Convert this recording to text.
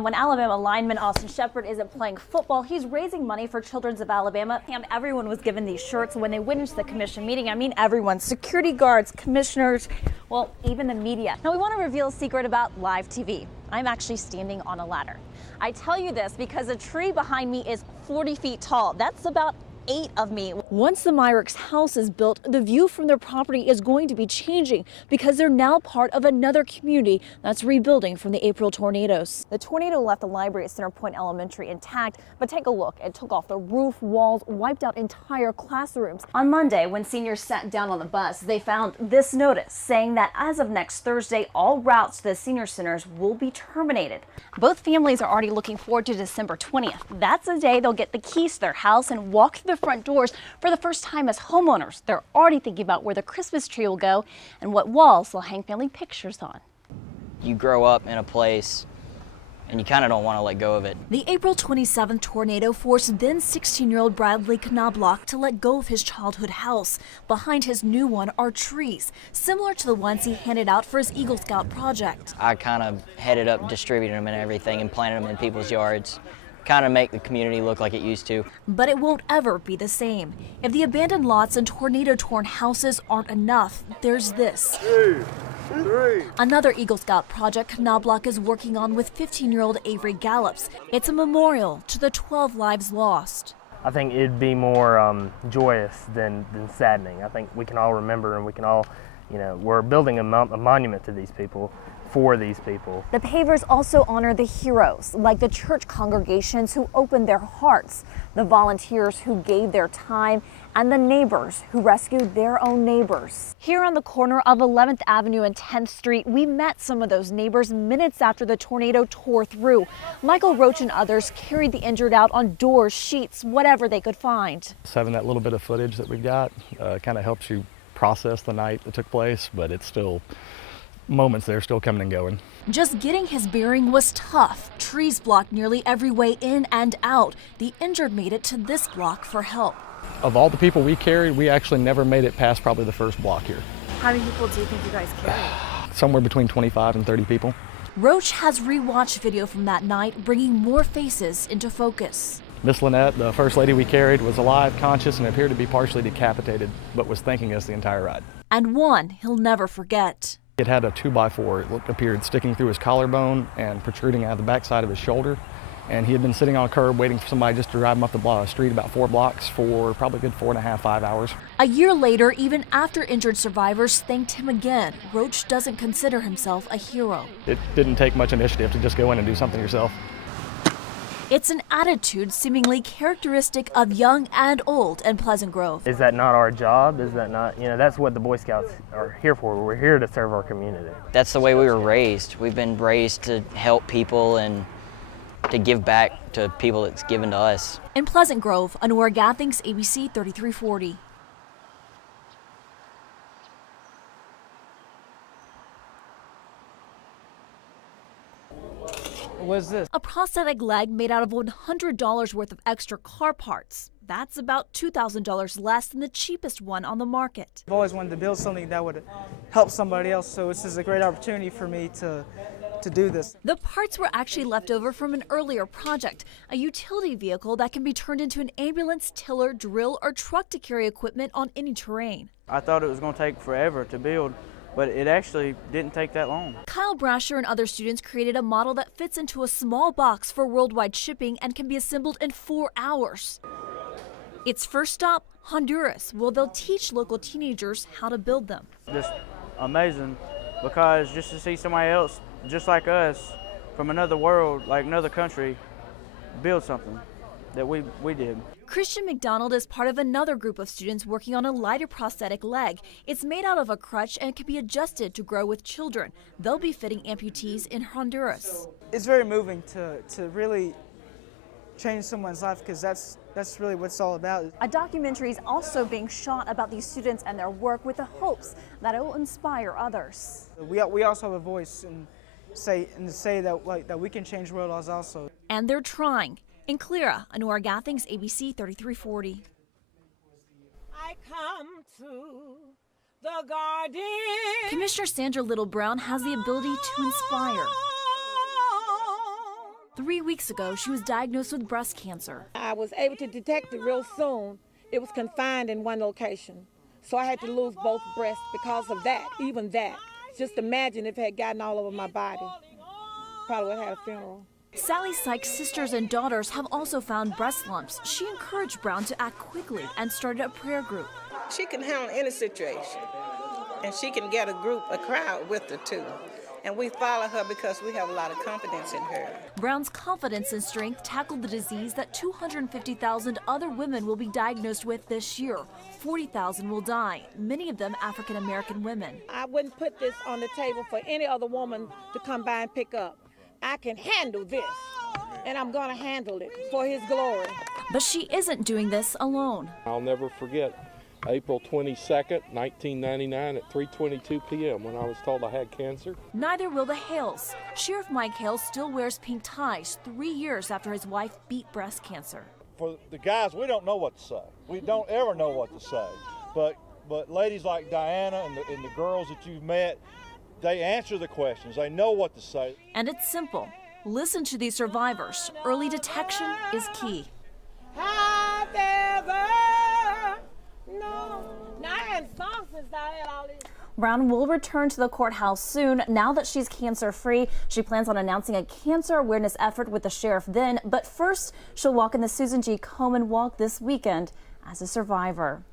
When Alabama lineman Austin Shepard isn't playing football, he's raising money for Children's of Alabama. And everyone was given these shirts when they went into the commission meeting. I mean everyone, security guards, commissioners, well, even the media. Now we want to reveal a secret about live TV. I'm actually standing on a ladder. I tell you this because the tree behind me is 40 feet tall. That's about 8 of me. Once the Myrick's house is built, the view from their property is going to be changing because they're now part of another community that's rebuilding from the April tornadoes. The tornado left the library at Center Point Elementary intact, but take a look. It took off the roof, walls, wiped out entire classrooms. On Monday, when seniors sat down on the bus, they found this notice saying that as of next Thursday, all routes to the senior centers will be terminated. Both families are already looking forward to December 20th. That's the day they'll get the keys to their house and walk through the front doors for the first time as homeowners. They're already thinking about where the Christmas tree will go and what walls they'll hang family pictures on. You grow up in a place and you kind of don't want to let go of it. The April 27th tornado forced then 16-year-old Bradley Knobloch to let go of his childhood house. Behind his new one are trees, similar to the ones he handed out for his Eagle Scout project. I kind of headed up distributing them and everything and planted them in people's yards. Kind of make the community look like it used to. But it won't ever be the same. If the abandoned lots and tornado-torn houses aren't enough, there's this. 2, 3. Another Eagle Scout project Knobloch is working on with 15-year-old Avery Gallops. It's a memorial to the 12 lives lost. I think it'd be more joyous than saddening. I think we can all remember and we can all, we're building a monument to these people. For these people. The pavers also honor the heroes, like the church congregations who opened their hearts, the volunteers who gave their time, and the neighbors who rescued their own neighbors. Here on the corner of 11th Avenue and 10th Street, we met some of those neighbors minutes after the tornado tore through. Michael Roach and others carried the injured out on doors, sheets, whatever they could find. Having that little bit of footage that we've got kind of helps you process the night that took place, but it's still moments there still coming and going. Just getting his bearing was tough. Trees blocked nearly every way in and out. The injured made it to this block for help. Of all the people we carried, we actually never made it past probably the first block here. How many people do you think you guys carried? Somewhere between 25 and 30 people. Roach has rewatched video from that night, bringing more faces into focus. Miss Lynette, the first lady we carried, was alive, conscious, and appeared to be partially decapitated, but was thanking us the entire ride. And one he'll never forget. It had a 2x4. It appeared sticking through his collarbone and protruding out of the backside of his shoulder. And he had been sitting on a curb waiting for somebody just to drive him up the street about 4 blocks for probably a good 4.5, 5 hours. A year later, even after injured survivors thanked him again, Roach doesn't consider himself a hero. It didn't take much initiative to just go in and do something yourself. It's an attitude seemingly characteristic of young and old in Pleasant Grove. Is that not our job? Is that not, that's what the Boy Scouts are here for. We're here to serve our community. That's the way we were raised. We've been raised to help people and to give back to people that's given to us. In Pleasant Grove, Anora Gathings, ABC 3340. What's this? A prosthetic leg made out of $100 worth of extra car parts. That's about $2,000 less than the cheapest one on the market. I've always wanted to build something that would help somebody else, so this is a great opportunity for me to do this. The parts were actually left over from an earlier project, a utility vehicle that can be turned into an ambulance, tiller, drill, or truck to carry equipment on any terrain. I thought it was going to take forever to build, but it actually didn't take that long. Kyle Brasher and other students created a model that fits into a small box for worldwide shipping and can be assembled in 4 hours. Its first stop, Honduras, where they'll teach local teenagers how to build them. Just amazing, because just to see somebody else, just like us, from another world, like another country, build something that we did. Christian McDonald is part of another group of students working on a lighter prosthetic leg. It's made out of a crutch and can be adjusted to grow with children. They'll be fitting amputees in Honduras. It's very moving to really change someone's life, because that's really what it's all about. A documentary is also being shot about these students and their work with the hopes that it will inspire others. We also have a voice and say that we can change the world also. And they're trying. In Clara, Anora Gathings, ABC 3340. I come to the garden. Commissioner Sandra Little Brown has the ability to inspire. 3 weeks ago, she was diagnosed with breast cancer. I was able to detect it real soon. It was confined in one location. So I had to lose both breasts because of that, even that. Just imagine if it had gotten all over my body. Probably would have had a funeral. Sally Sykes' sisters and daughters have also found breast lumps. She encouraged Brown to act quickly and started a prayer group. She can handle any situation, and she can get a crowd with her too. And we follow her because we have a lot of confidence in her. Brown's confidence and strength tackled the disease that 250,000 other women will be diagnosed with this year. 40,000 will die, many of them African American women. I wouldn't put this on the table for any other woman to come by and pick up. I can handle this, and I'm going to handle it for His glory. But she isn't doing this alone. I'll never forget April 22nd, 1999 at 3:22 p.m. when I was told I had cancer. Neither will the Hales. Sheriff Mike Hale still wears pink ties 3 years after his wife beat breast cancer. For the guys, we don't know what to say. We don't ever know what to say. But ladies like Diana and the girls that you've met, they answer the questions. They know what to say. And it's simple. Listen to these survivors. Early detection is key. Have ever known. Now I hadn't sung since I had all this. Brown will return to the courthouse soon. Now that she's cancer-free, she plans on announcing a cancer awareness effort with the sheriff then. But first, she'll walk in the Susan G. Komen Walk this weekend as a survivor.